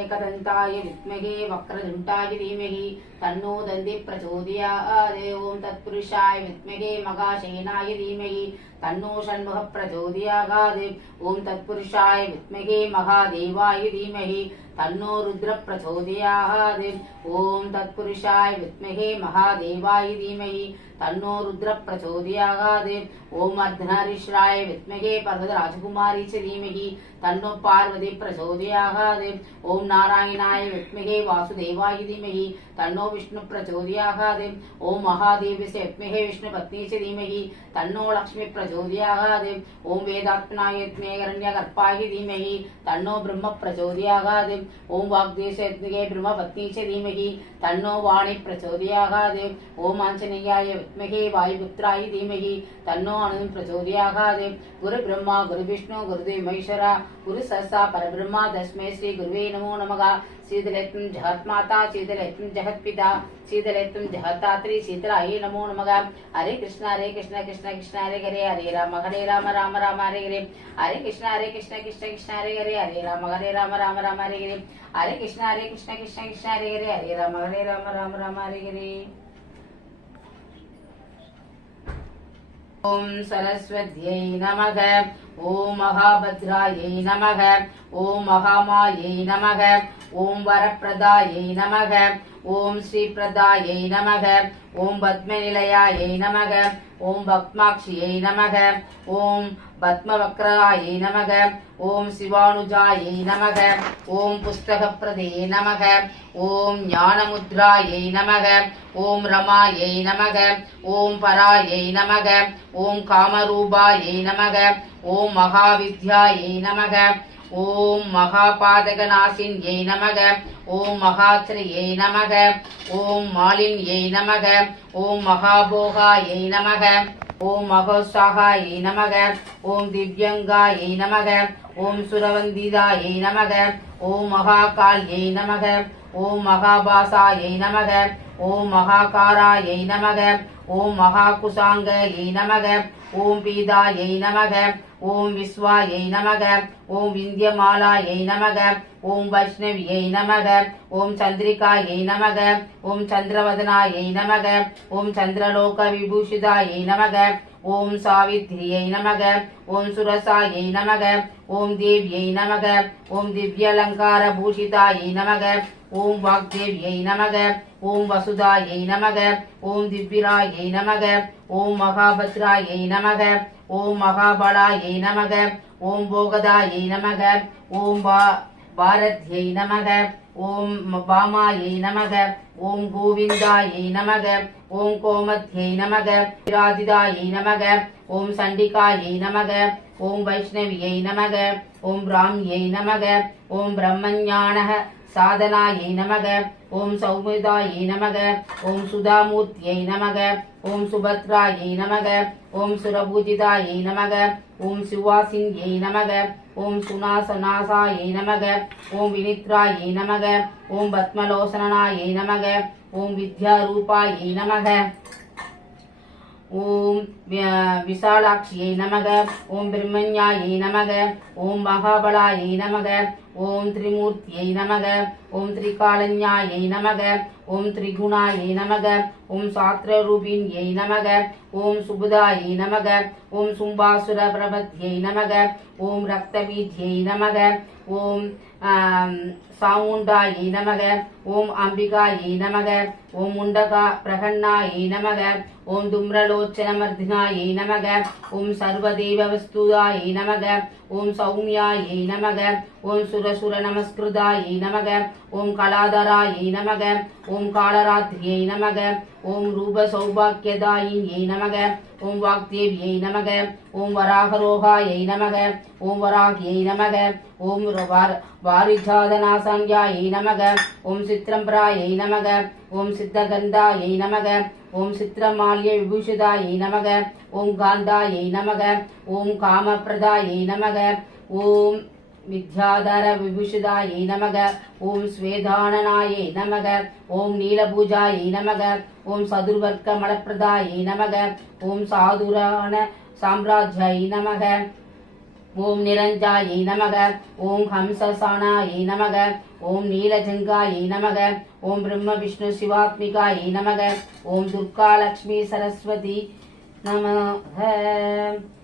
ஏகதந்தாய வித்மகே வக்ரதுண்டாய தீமகி தன்னோ தந்தி பிரச்சோதயாதே ஓம் தத்புருஷாய வித்மகே மகாசேனாய தீமகி தன்னோ ஷண்முக பிரச்சோதயாகாதே ஓம் தத்புருஷாய வித்மகே மகாதேவாய தீமகி तन्नो रुद्र प्रचोदयात् ॐ तत्पुरुषाय विद्महे महादेवाय धीमहि। तन्नो रुद्र प्रचोदयात् ॐ अर्धनारीश्वराय विद्महे पर्वतराजकुमारी च धीमहि। तन्नो पार्वती प्रचोदयात् ॐ नारायणाय विद्महे वासुदेवाय धीमहि। तन्नो विष्णु प्रचोदयात् ॐ महादेवस्य विद्महे विष्णुपत्नी च धीमहि। तन्नो लक्ष्मी प्रचोदयात् ॐ वेदात्मनाय हिरण्यगर्भाय धीमहि। तन्नो ब्रह्म प्रचोदयात् वाग्देवस्य विद्महे ब्रह्मपत्नी च धीमहि तन्नो वाणी प्रचोदयात् ॐ आञ्जनेयाय विद्महे वायुपुत्राय धीमहि तन्नो अनु प्रचोदयात् गुरुब्रह्मा गुरुविष्णु गुरुदेव महेश्वरा गुरु सहसा परब्रह्मा श्री गुरुवे नमो नमः शीतलेत्वं जगत्माता शीतलेत्वं जगत्पिता शीतलेत्वं जगत्तात्री शीतलायै नमो नमः हरे कृष्ण हरे कृष्ण कृष्ण कृष्ण हरे हरे हरे राम हरे राम राम राम हरे हरे हरे कृष्ण हरे कृष्ण कृष्ण कृष्ण हरे हरे हरे राम हरे राम राम राम हरे हरे हरे कृष्ण हरे कृष्ण कृष्ण कृष्ण, हरे हरे हरे राम हरे राम राम राम, हरे हरे। ओम सरस्वती नमः। ஓம் மகாபத்ராயை நமக ஓம் மகாமாயை நமக ஓம் வரப்பிரதாயை நமக ஓம் ஸ்ரீபிரதாயை நமக ஓம் பத்மநிலையாயை நமக ஓம் பத்மாட்சியை நமக ஓம் பத்மவக்ராயை நமக ஓம் சிவானுஜாயை நமக ஓம் புஸ்தகப்பிரதே நமக ஓம் ஞானமுத்ராயை நமக ஓம் ரமாயை நமக ஓம் பராயை நமக ஓம் காமரூபாயை நமக ஓம் மகாவித்யாயை நமக ஓம் மகாபாதகநாசின்யை நமக ஓம் மகாத்ரியை நமக ஓம் மாலின்யை நமக ஓம் மகாபோகாயை நமக ஓம் மகோத்சாகாயை நமக ஓம் திவ்யங்காயை நமக ஓம் சுரவந்திதாயை நமக ஓம் மகாகால்யை நமக ஓம் மகாபாசாயை நமக ஓம் மகாகாராயை நமக ஓம் மகாகுசாங்கயை நமக ஓம் பீதாயை நமக नमः ॐ विश्वायै नमः ॐ विन्द्यमालायै नमः ॐ वैष्णव्यै नमः ॐ चन्द्रिकायै नमः ॐ चन्द्रवदनायै नमः ॐ चन्द्रलोकविभूषितायै नमः ॐ सावित्र्यै नमः ॐ सुरसायै नमः ॐ देव्यै नमः ॐ दिव्यालङ्कारभूषितायै नमः ॐ वाग्देव्यै नमः ॐ वसुधायै नमः ॐ दिव्यरायै नमः ॐ महाभद्रायै नमः ॐ ஓம் மகாபலாயை நமக ஓம் போகதாயை நமக ஓம் பா பாரத்யை நமக ஓம் பாமாயை நமக ஓம் கோவிந்தாயை நமக ஓம் கோமத்யை நமக ராதிதாயை நமக ஓம் சண்டிகாயை நமக ஓம் வைஷ்ணவியை நமக ஓம் பிராமியை நமக ஓம் பிரம்மஞானக சாதனாயை நமக ஓம் சௌமிதாயை நமக ஓம் சுதாமூர்த்தியை நமக ஓம் சுபத்ராயை நமக ஓம் சுரபூஜிதாயை நமக ஓம் சிவாசின்யை நமக ஓம் சுனாசனாசாயை நமக ஓம் வினித்ராயை நமக ஓம் பத்மலோசனாயை நமக ஓம் வித்யாரூபாயை நமக ஓம் விசாலாட்சியை நமக ஓம் பிரம்மஞாயை நமக ஓம் மகாபலாயை நமக ஓம் திரிமூர்த்தியை நமக ஓம் திரிகாலஞாயை நமக ஓம் திரிகுணாயை நமக ஓம் சாத்திரரூபிணியை நமக ஓம் சுபுதாயை நமக ஓம் சும்பாசுர பிரபத்யை நமக ஓம் ரக்தபீஜ்யை நமக ஓம் சாமுண்டாயை நமக ஓம் அம்பிகாயை நமக ஓம் முண்டகா பிரகண்ணாயை நமக ஓம் தும்ரலோச்சனமர்தினாயை நமக ஓம் சர்வதேவ நமக ஓம் சௌமியாயை நமக ஓம் சுரசுர நமஸ்கிருதாயை நமக ஓம் கலாதராயை நமக ஓம் காலராத்ரியை நமக ஓம் ரூப சௌபாக்கியதாயின்யை நமக ஓம் வாக்தேவியை நமக. ஓம் வராகரோகாயை நமக. ஓம் வராகியை நமக. ஓம் வார நமக. ஓம் சித்திரம்பராயை நமக. ஓம் சித்தகந்தாயை நமக. ஓம் சித்திரமால்ய விபூஷிதாயை நமக. ஓம் காந்தாயை நமக. ஓம் காமப்பிரதாயை நமக. ஓம் विद्याधर विभूषिता नमग ओम स्वेदाननाय विद्याधरविभूषिदायै नमः। ॐ स्वेधाननायै नमः। ॐ नीलभूजायै नमः। ॐ सदुर्वर्गमलप्रदायै नमः। ॐ साधुराण साम्राज्यायै नमः। ॐ निरञ्जायै नमः। ॐ हंससानायै नमः। ॐ नीलजङ्गायै नमः। ॐ ब्रह्मविष्णुशिवात्मिकायै नमः। दुर्गा लक्ष्मी सरस्वती नमः।